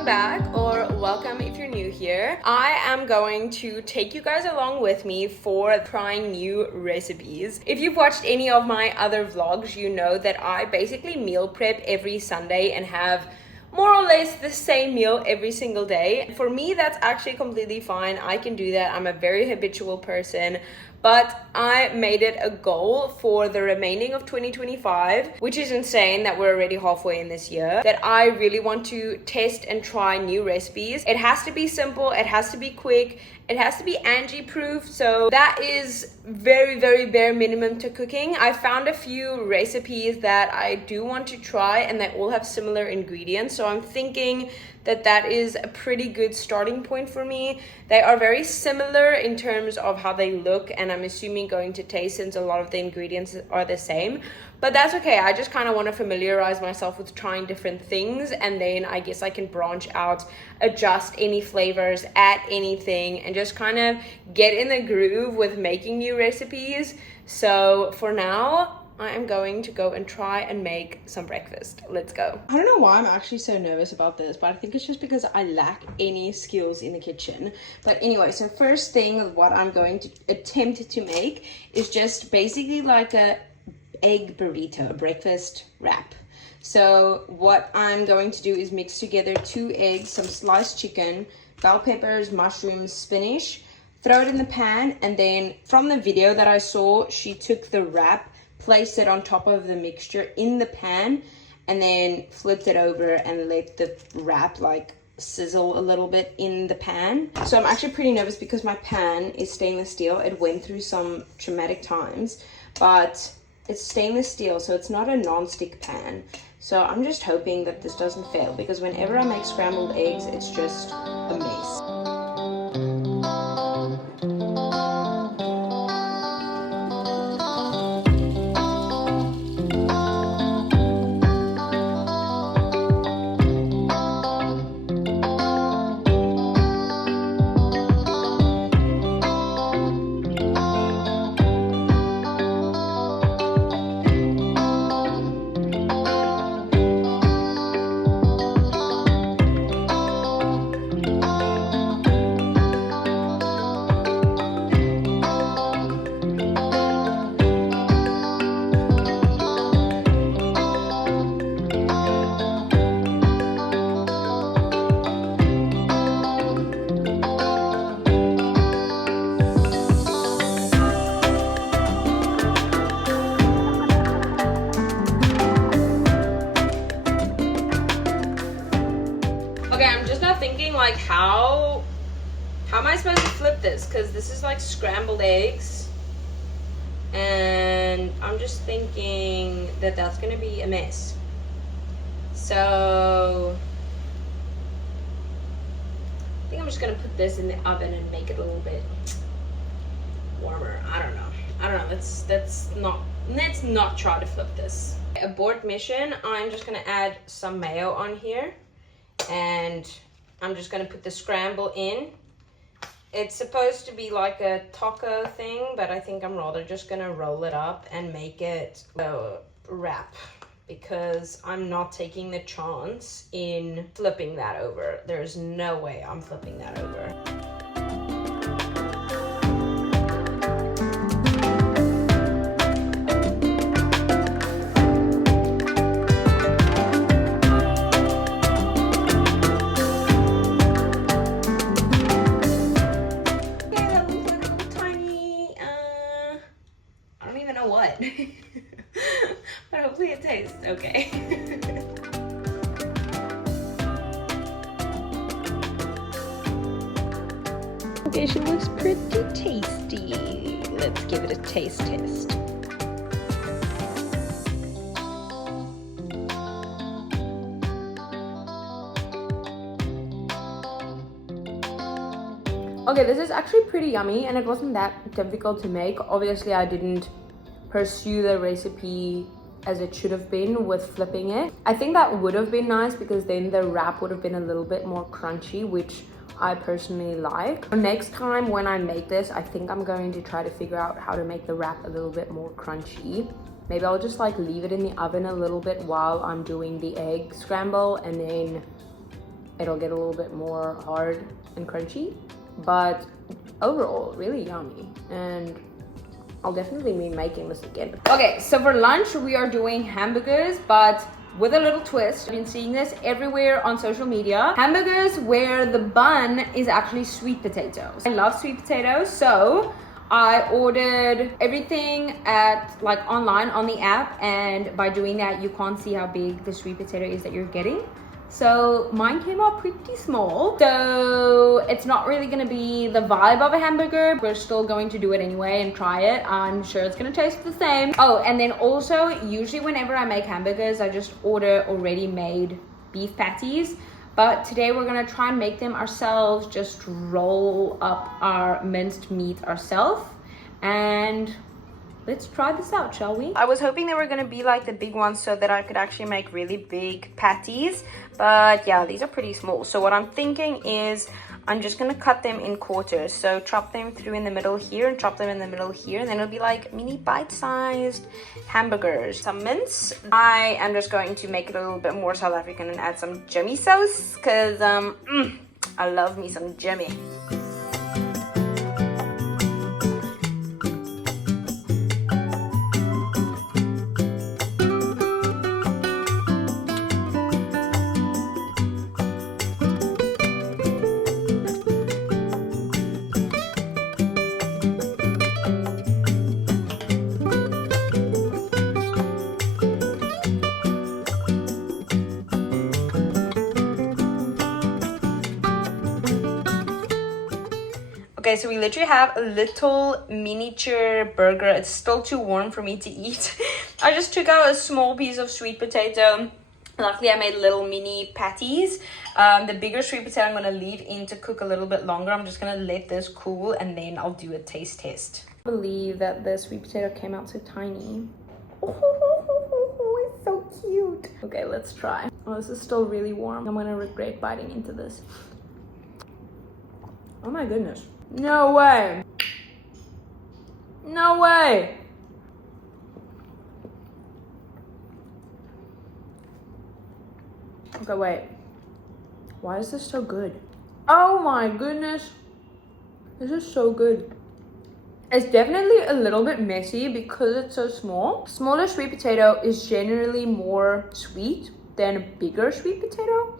welcome back, or welcome if you're new here. I am going to take you guys along with me for trying new recipes. If you've watched any of my other vlogs, you know that I basically meal prep every Sunday and have more or less the same meal every single day. For me, that's actually completely fine. I can do that. I'm a very habitual person. But I made it a goal for the remaining of 2025, which is insane that we're already halfway in this year, that I really want to test and try new recipes. It has to be simple, it has to be quick, it has to be Angie proof. So that is very, very bare minimum to cooking. I found a few recipes that I do want to try and they all have similar ingredients. So I'm thinking that that is a pretty good starting point for me. They are very similar in terms of how they look, and I'm assuming going to taste, since a lot of the ingredients are the same. But that's okay. I just kind of want to familiarize myself with trying different things, and then I guess I can branch out, adjust any flavors, add anything, and just kind of get in the groove with making new recipes. So for now, I am going to go and try and make some breakfast. Let's go. I don't know why I'm actually so nervous about this, but I think it's just because I lack any skills in the kitchen. But anyway, so first thing, what I'm going to attempt to make is just basically like a egg burrito, a breakfast wrap. So what I'm going to do is mix together 2 eggs, some sliced chicken, bell peppers, mushrooms, spinach, throw it in the pan, and then from the video that I saw, she took the wrap, placed it on top of the mixture in the pan, and then flipped it over and let the wrap like sizzle a little bit in the pan. So I'm actually pretty nervous because my pan is stainless steel. It went through some traumatic times, but it's stainless steel, so it's not a non-stick pan. So I'm just hoping that this doesn't fail, because whenever I make scrambled eggs, it's just a mess. Okay, I'm just now thinking like how am I supposed to flip this? Because this is like scrambled eggs, and I'm just thinking that that's gonna be a mess. So I think I'm just gonna put this in the oven and make it a little bit warmer. I don't know. Let's not try to flip this. Abort mission. I'm just gonna add some mayo on here. And I'm just going to put the scramble in. It's supposed to be like a taco thing, but I think I'm rather just going to roll it up and make it a wrap, because I'm not taking the chance in flipping that over. There's no way I'm flipping that over. But hopefully it tastes okay. Okay, she looks pretty tasty. Let's give it a taste test. Okay, this is actually pretty yummy, and it wasn't that difficult to make. Obviously, I didn't pursue the recipe as it should have been with flipping it. I think that would have been nice, because then the wrap would have been a little bit more crunchy, which I personally like. Next time when I make this, I think I'm going to try to figure out how to make the wrap a little bit more crunchy. Maybe I'll just like leave it in the oven a little bit while I'm doing the egg scramble, and then it'll get a little bit more hard and crunchy, but overall really yummy, and I'll definitely be making this again. Okay, so for lunch we are doing hamburgers, but with a little twist. I've been seeing this everywhere on social media. Hamburgers where the bun is actually sweet potatoes. I love sweet potatoes, so I ordered everything at like online on the app, and by doing that you can't see how big the sweet potato is that you're getting. So mine came out pretty small, so it's not really gonna be the vibe of a hamburger. We're still going to do it anyway and try it. I'm sure it's gonna taste the same. Oh, and then also usually whenever I make hamburgers I just order already made beef patties, but today we're gonna try and make them ourselves. Just roll up our minced meat ourselves, and let's try this out, shall we? I was hoping they were gonna be like the big ones so that I could actually make really big patties, but yeah, these are pretty small. So what I'm thinking is I'm just gonna cut them in quarters. So chop them through in the middle here and chop them in the middle here, and then it'll be like mini bite-sized hamburgers. Some mince. I am just going to make it a little bit more South African and add some Jimmy sauce, because I love me some Jimmy. Okay, so we literally have a little miniature burger. It's still too warm for me to eat. I just took out a small piece of sweet potato. Luckily, I made little mini patties. The bigger sweet potato I'm going to leave in to cook a little bit longer. I'm just going to let this cool, and then I'll do a taste test. I believe that the sweet potato came out so tiny. Oh, it's so cute. Okay, let's try. Oh, this is still really warm. I'm going to regret biting into this. Oh my goodness. No way. No way. Okay, wait. Why is this so good? Oh my goodness. This is so good. It's definitely a little bit messy because it's so small. Smaller sweet potato is generally more sweet than a bigger sweet potato.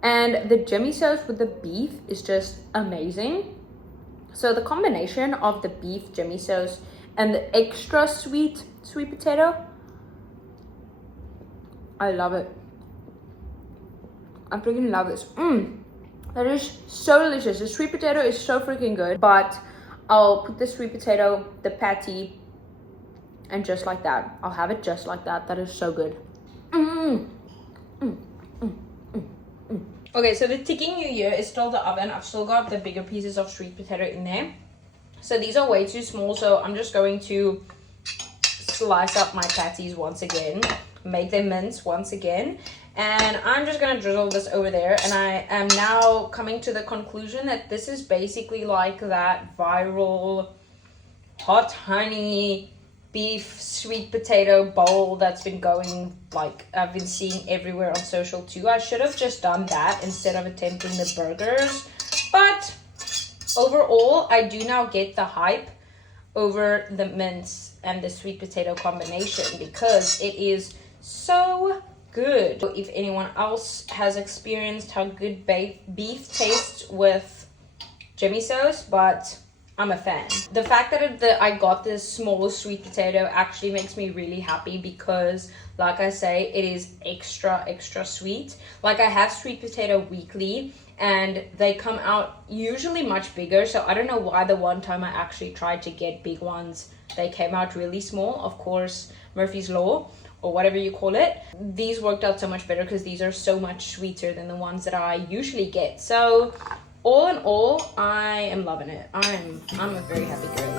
And the Jimmy sauce with the beef is just amazing. So the combination of the beef Jimmy sauce and the extra sweet potato, I love it. I freaking love this. That is so delicious. The sweet potato is so freaking good, but I'll put the sweet potato, the patty, and just like that. I'll have it just like that. That is so good. Okay, so the ticking new year is still the oven. I've still got the bigger pieces of sweet potato in there. So these are way too small, so I'm just going to slice up my patties once again, make them mince once again, and I'm just going to drizzle this over there. And I am now coming to the conclusion that this is basically like that viral hot honey beef sweet potato bowl that's been going, like I've been seeing everywhere on social too. I should have just done that instead of attempting the burgers, but overall I do now get the hype over the mince and the sweet potato combination because it is so good. If anyone else has experienced how good beef tastes with Jimmy sauce, but I'm a fan. The fact that I got this small sweet potato actually makes me really happy because, like I say, it is extra sweet. Like, I have sweet potato weekly and they come out usually much bigger. So I don't know why the one time I actually tried to get big ones, they came out really small. Of course, Murphy's Law or whatever you call it. These worked out so much better because these are so much sweeter than the ones that I usually get. So all in all, I am loving it. I'm a very happy girl.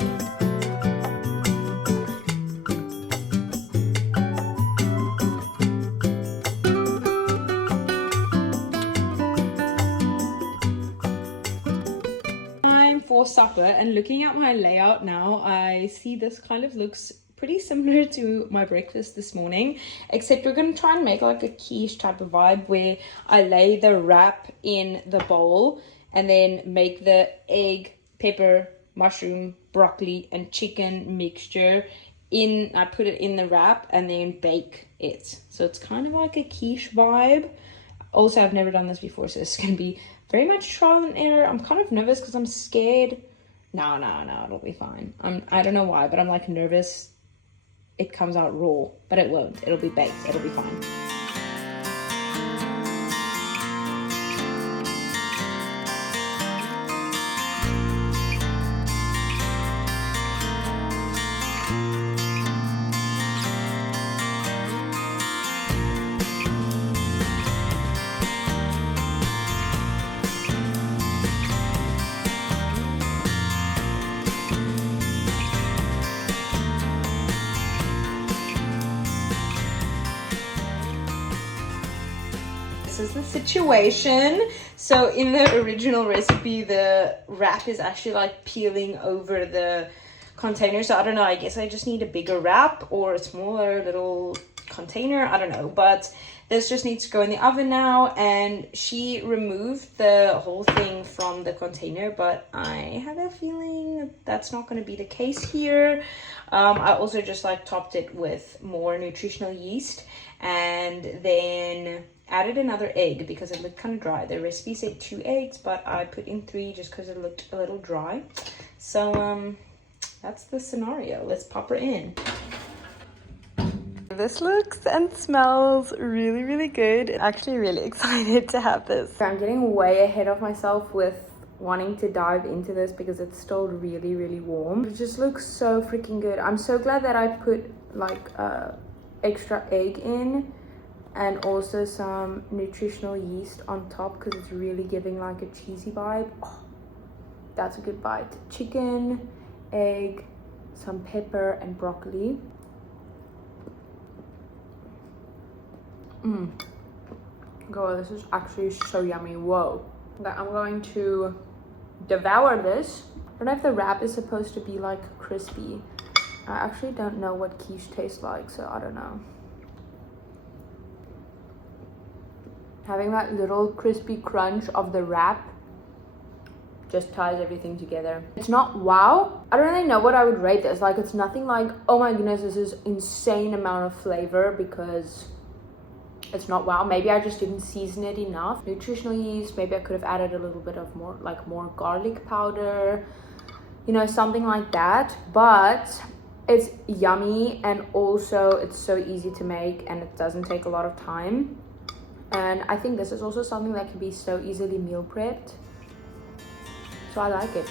Time for supper, and looking at my layout now, I see this kind of looks pretty similar to my breakfast this morning, except we're going to try and make like a quiche type of vibe where I lay the wrap in the bowl and then make the egg, pepper, mushroom, broccoli and chicken mixture in. I put it in the wrap and then bake it. So it's kind of like a quiche vibe. Also, I've never done this before, so it's going to be very much trial and error. I'm kind of nervous because I'm scared. No, it'll be fine. I don't know why, but I'm like nervous it comes out raw, but it won't. It'll be baked. It'll be fine. This is the situation. So in the original recipe, the wrap is actually like peeling over the container. So I don't know, I guess I just need a bigger wrap or a smaller little container. I don't know, but this just needs to go in the oven now. And she removed the whole thing from the container, but I have a feeling that's not going to be the case here. I also just like topped it with more nutritional yeast and then added another egg because it looked kind of dry. The recipe said 2 eggs, but I put in 3 just because it looked a little dry. So that's the scenario. Let's pop her in. This looks and smells really, really good. Actually really excited to have this. I'm getting way ahead of myself with wanting to dive into this because it's still really, really warm. It just looks so freaking good. I'm so glad that I put like extra egg in and also some nutritional yeast on top because it's really giving like a cheesy vibe. Oh, that's a good bite. Chicken, egg, some pepper and broccoli. God, this is actually so yummy. Whoa. Okay, I'm going to devour this. I don't know if the wrap is supposed to be like crispy. I actually don't know what quiche tastes like, so I don't know. Having that little crispy crunch of the wrap just ties everything together. It's not wow. I don't really know what I would rate this. Like, it's nothing like, oh my goodness, this is insane amount of flavor, because it's not wow. Maybe I just didn't season it enough. Nutritional yeast, maybe I could have added a little bit of more garlic powder, you know, something like that. But it's yummy, and also it's so easy to make and it doesn't take a lot of time. And I think this is also something that can be so easily meal prepped. So I like it.